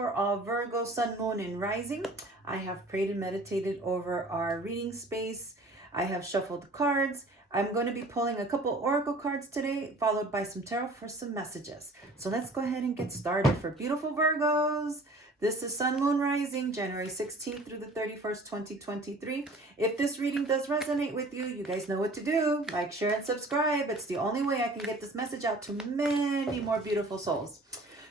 for all Virgo, Sun, Moon, and Rising. I have prayed and meditated over our reading space. I have shuffled the cards. I'm going to be pulling a couple oracle cards today, followed by some tarot for some messages. So let's go ahead and get started. For beautiful Virgos, this is Sun, Moon, Rising, January 16th through the 31st, 2023. If this reading does resonate with you, you guys know what to do. Like, share, and subscribe. It's the only way I can get this message out to many more beautiful souls.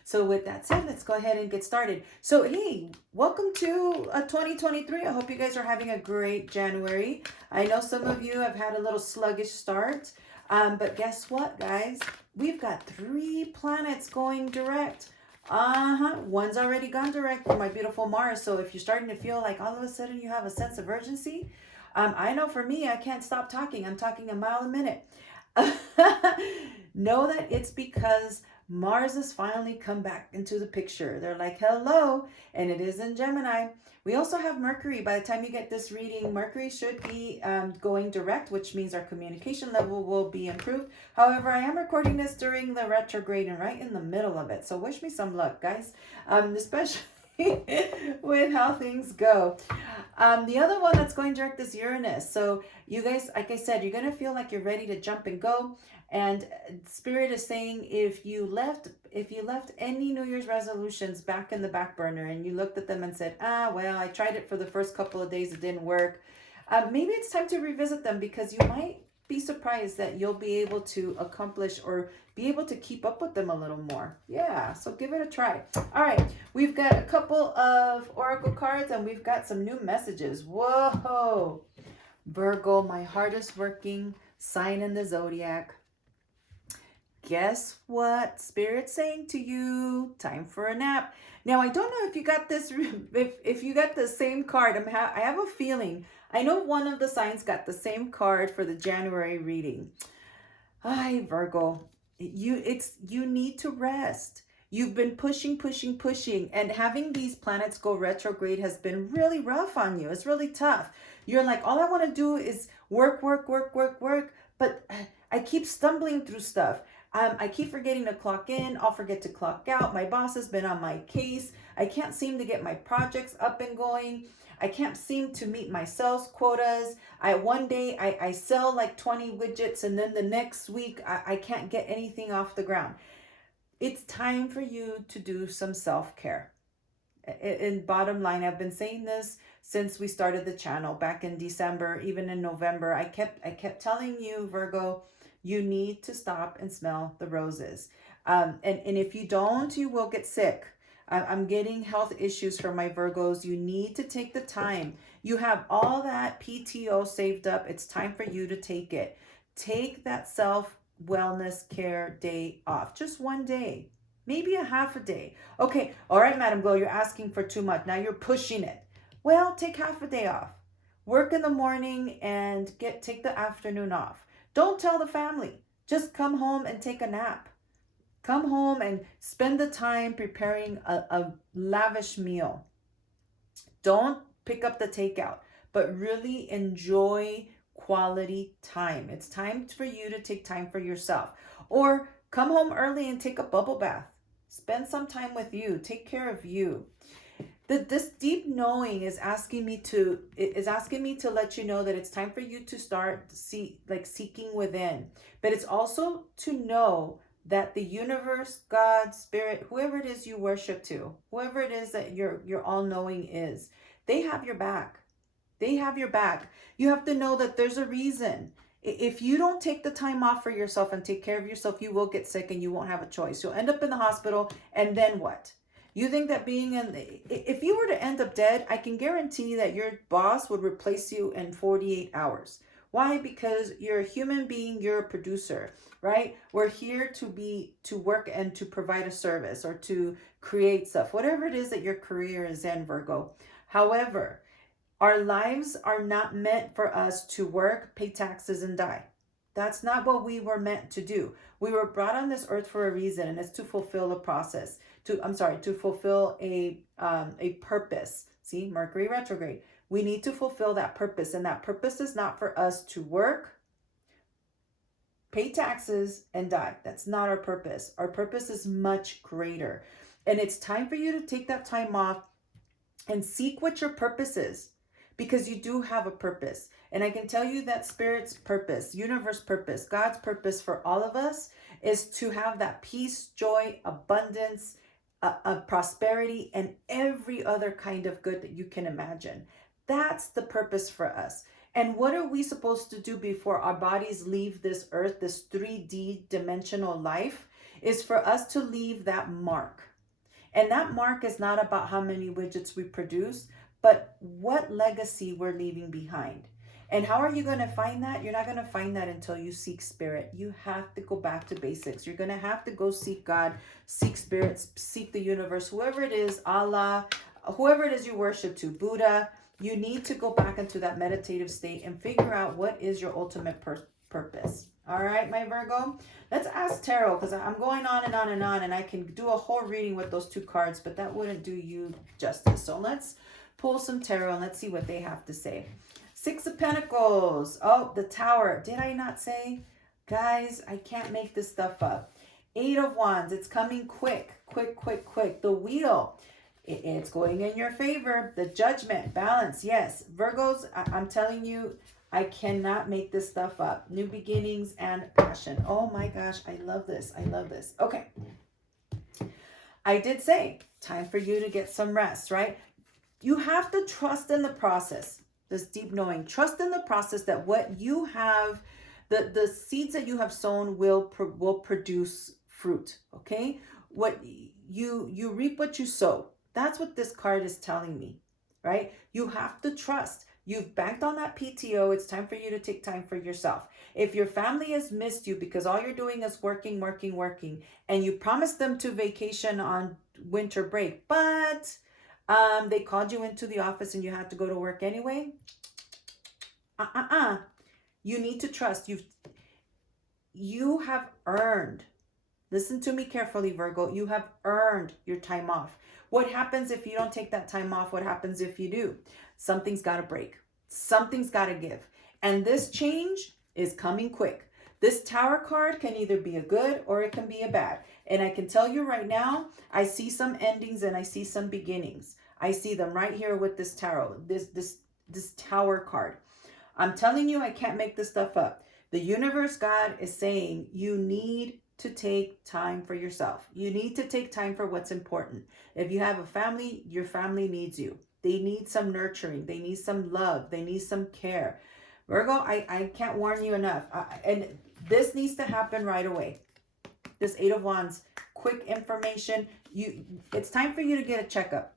So with that said, let's go ahead and get started. So hey, welcome to 2023. I hope you guys are having a great January. I know some of you have had a little sluggish start, but guess what, guys? We've got 3 planets going direct. One's already gone direct for my beautiful Mars. So if you're starting to feel like all of a sudden you have a sense of urgency, I know for me, I can't stop talking. I'm talking a mile a minute. Know that it's because Mars has finally come back into the picture. They're like, hello, and it is in Gemini. We also have Mercury. By the time you get this reading, Mercury should be going direct, which means our communication level will be improved. However, I am recording this during the retrograde and right in the middle of it. So wish me some luck, guys, especially with how things go. The other one that's going direct is Uranus. So you guys, like I said, you're going to feel like you're ready to jump and go. And Spirit is saying if you left any New Year's resolutions back in the back burner and you looked at them and said, well, I tried it for the first couple of days, it didn't work. Maybe it's time to revisit them, because you might be surprised that you'll be able to accomplish or be able to keep up with them a little more. Yeah, so give it a try. All right, we've got a couple of oracle cards and we've got some new messages. Whoa, Virgo, my hardest working sign in the zodiac. Guess what Spirit's saying to you? Time for a nap. Now, I don't know if you got this, if you got the same card. I have a feeling. I know one of the signs got the same card for the January reading. Hi, Virgo. You need to rest. You've been pushing, and having these planets go retrograde has been really rough on you. It's really tough. You're like, all I want to do is work, but I keep stumbling through stuff. I keep forgetting to clock in. I'll forget to clock out. My boss has been on my case. I can't seem to get my projects up and going. I can't seem to meet my sales quotas. One day I sell like 20 widgets, and then the next week I can't get anything off the ground. It's time for you to do some self-care. In bottom line, I've been saying this since we started the channel back in December, even in November. I kept telling you, Virgo, you need to stop and smell the roses. And if you don't, you will get sick. I'm getting health issues for my Virgos. You need to take the time. You have all that PTO saved up. It's time for you to take it. Take that self-wellness care day off. Just one day. Maybe a half a day. Okay. All right, Madam Glow, you're asking for too much. Now you're pushing it. Well, take half a day off. Work in the morning and take the afternoon off. Don't tell the family. Just come home and take a nap. Come home and spend the time preparing a lavish meal. Don't pick up the takeout, but really enjoy quality time. It's time for you to take time for yourself. Or come home early and take a bubble bath. Spend some time with you. Take care of you. This deep knowing is asking me to let you know that it's time for you to start seeking within. But it's also to know that the universe, God, Spirit, whoever it is you worship to, whoever it is that your all-knowing is, they have your back. They have your back. You have to know that there's a reason. If you don't take the time off for yourself and take care of yourself, you will get sick and you won't have a choice. You'll end up in the hospital, and then what? You think that if you were to end up dead, I can guarantee that your boss would replace you in 48 hours. Why? Because you're a human being, you're a producer, right? We're here to work and to provide a service or to create stuff, whatever it is that your career is in, Virgo. However, our lives are not meant for us to work, pay taxes, and die. That's not what we were meant to do. We were brought on this earth for a reason, and it's to fulfill a process. To fulfill a purpose. See, Mercury retrograde. We need to fulfill that purpose, and that purpose is not for us to work, pay taxes, and die. That's not our purpose. Our purpose is much greater. And it's time for you to take that time off and seek what your purpose is, because you do have a purpose. And I can tell you that Spirit's purpose, universe purpose, God's purpose for all of us is to have that peace, joy, abundance, prosperity, and every other kind of good that you can imagine. That's the purpose for us. And what are we supposed to do before our bodies leave this earth, this 3D dimensional life, is for us to leave that mark. And that mark is not about how many widgets we produce, but what legacy we're leaving behind. And how are you going to find that? You're not going to find that until you seek Spirit. You have to go back to basics. You're going to have to go seek God, seek Spirit, seek the universe, whoever it is, Allah, whoever it is you worship to, Buddha. You need to go back into that meditative state and figure out what is your ultimate purpose. All right, my Virgo. Let's ask Tarot, because I'm going on and on and on, and I can do a whole reading with those two cards, but that wouldn't do you justice. So let's pull some Tarot and let's see what they have to say. Six of Pentacles. Oh, the Tower. Did I not say? Guys, I can't make this stuff up. Eight of Wands. It's coming quick, quick, quick, quick. The Wheel. It's going in your favor. The Judgment. Balance. Yes. Virgos, I'm telling you, I cannot make this stuff up. New beginnings and passion. Oh my gosh, I love this. I love this. Okay. I did say, time for you to get some rest, right? You have to trust in the process. This deep knowing. Trust in the process that what you have, the seeds that you have sown will produce fruit. Okay? What you reap what you sow. That's what this card is telling me, right? You have to trust. You've banked on that PTO. It's time for you to take time for yourself. If your family has missed you because all you're doing is working, working, working, and you promised them to vacation on winter break, but they called you into the office and you had to go to work anyway. You need to trust. You have earned. Listen to me carefully, Virgo. You have earned your time off. What happens if you don't take that time off? What happens if you do? Something's got to break. Something's got to give. And this change is coming quick. This Tower card can either be a good or it can be a bad. And I can tell you right now, I see some endings and I see some beginnings. I see them right here with this tarot, this Tower card. I'm telling you, I can't make this stuff up. The universe, God is saying you need to take time for yourself. You need to take time for what's important. If you have a family, your family needs you. They need some nurturing. They need some love. They need some care. Virgo, I can't warn you enough. And this needs to happen right away. This Eight of Wands, quick information. It's time for you to get a checkup.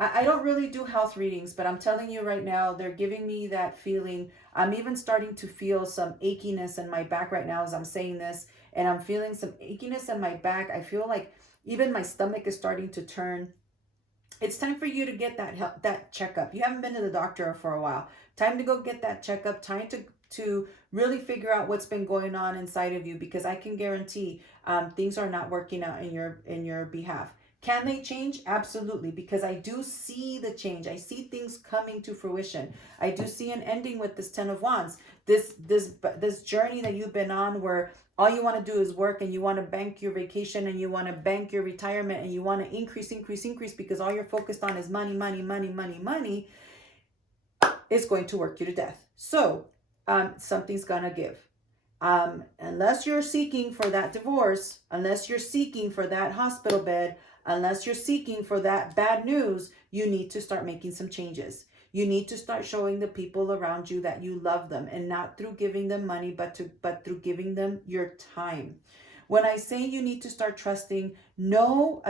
I don't really do health readings, but I'm telling you right now, they're giving me that feeling. I'm even starting to feel some achiness in my back right now as I'm saying this. And I'm feeling some achiness in my back. I feel like even my stomach is starting to turn. It's time for you to get that checkup. You haven't been to the doctor for a while. Time to go get that checkup. Time to really figure out what's been going on inside of you, because I can guarantee things are not working out in your behalf. Can they change? Absolutely, because I do see the change. I see things coming to fruition. I do see an ending with this Ten of Wands. This journey that you've been on, where all you want to do is work, and you want to bank your vacation, and you want to bank your retirement, and you want to increase because all you're focused on is money, money, money, money, money, is going to work you to death. So something's gonna give. Unless you're seeking for that divorce, unless you're seeking for that hospital bed, unless you're seeking for that bad news, you need to start making some changes. You need to start showing the people around you that you love them, and not through giving them money, but through giving them your time. When I say you need to start trusting, know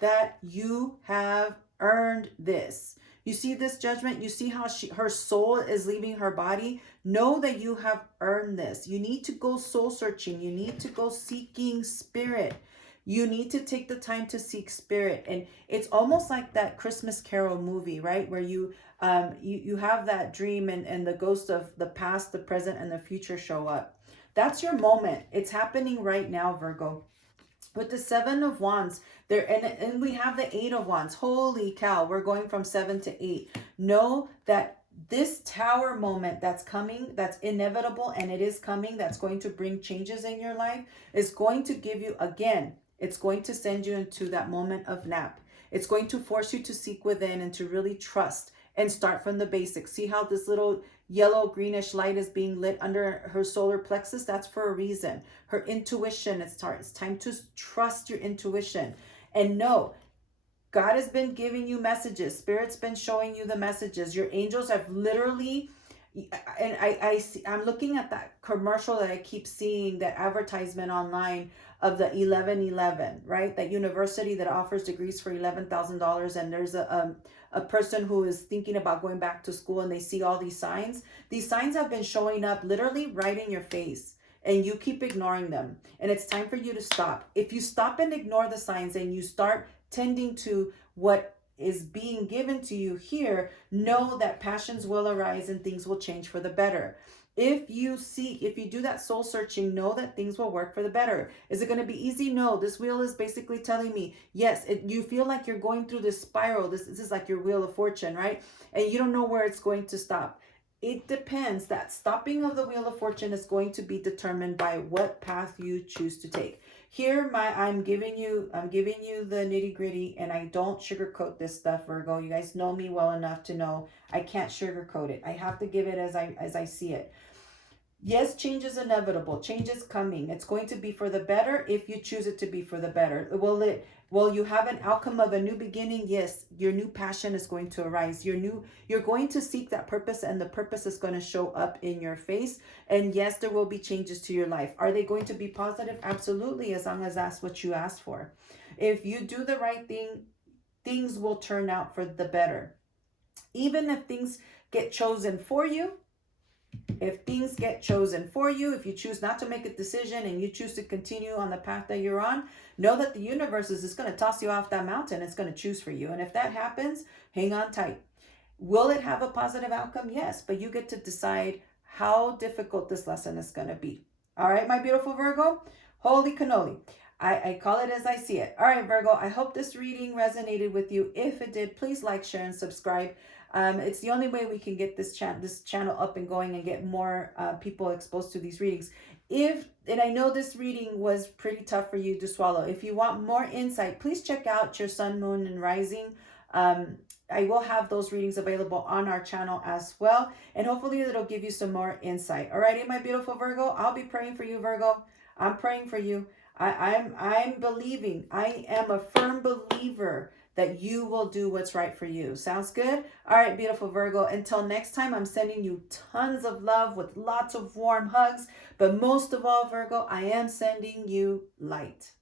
that you have earned this. You see this Judgment? You see how her soul is leaving her body? Know that you have earned this. You need to go soul searching. You need to go seeking Spirit. You need to take the time to seek Spirit. And it's almost like that Christmas Carol movie, right? Where you have that dream, and the ghosts of the past, the present, and the future show up. That's your moment. It's happening right now, Virgo. With the Seven of Wands, and we have the Eight of Wands. Holy cow, we're going from 7 to 8. Know that this Tower moment that's coming, that's inevitable, and it is coming, that's going to bring changes in your life, is going to give you, again, It's going to send you into that moment of nap. It's going to force you to seek within and to really trust and start from the basics. See how this little yellow greenish light is being lit under her solar plexus? That's for a reason. Her intuition, it's time to trust your intuition. And know, God has been giving you messages. Spirit's been showing you the messages. Your angels have literally, and I'm looking at that commercial that I keep seeing, that advertisement online of the 1111, right? That university that offers degrees for $11,000, and there's a person who is thinking about going back to school, and they see all these signs. These signs have been showing up literally right in your face, and you keep ignoring them. And it's time for you to stop. If you stop and ignore the signs and you start tending to what is being given to you here, know that passions will arise and things will change for the better. If you do that soul searching, know that things will work for the better. Is it going to be easy? No. This wheel is basically telling me, yes, you feel like you're going through this spiral. This is like your wheel of fortune, right? And you don't know where it's going to stop. It depends. That stopping of the wheel of fortune is going to be determined by what path you choose to take. Here, I'm giving you the nitty gritty, and I don't sugarcoat this stuff, Virgo. You guys know me well enough to know I can't sugarcoat it. I have to give it as I see it. Yes, change is inevitable. Change is coming. It's going to be for the better if you choose it to be for the better. Will you have an outcome of a new beginning? Yes, your new passion is going to arise. You're going to seek that purpose, and the purpose is going to show up in your face. And yes, there will be changes to your life. Are they going to be positive? Absolutely, as long as that's what you asked for. If you do the right thing, things will turn out for the better. Even if things get chosen for you, if you choose not to make a decision and you choose to continue on the path that you're on, know that the universe is just going to toss you off that mountain. It's going to choose for you. And if that happens, hang on tight. Will it have a positive outcome? Yes, but you get to decide how difficult this lesson is going to be. All right, my beautiful Virgo? Holy cannoli. I call it as I see it. All right, Virgo, I hope this reading resonated with you. If it did, please like, share, and subscribe. It's the only way we can get this channel up and going and get more people exposed to these readings. And I know this reading was pretty tough for you to swallow. If you want more insight, please check out your sun, moon, and rising. I will have those readings available on our channel as well. And hopefully it'll give you some more insight. Alrighty, my beautiful Virgo, I'll be praying for you, Virgo. I'm praying for you. I'm believing. I am a firm believer that you will do what's right for you. Sounds good? All right, beautiful Virgo. Until next time, I'm sending you tons of love with lots of warm hugs. But most of all, Virgo, I am sending you light.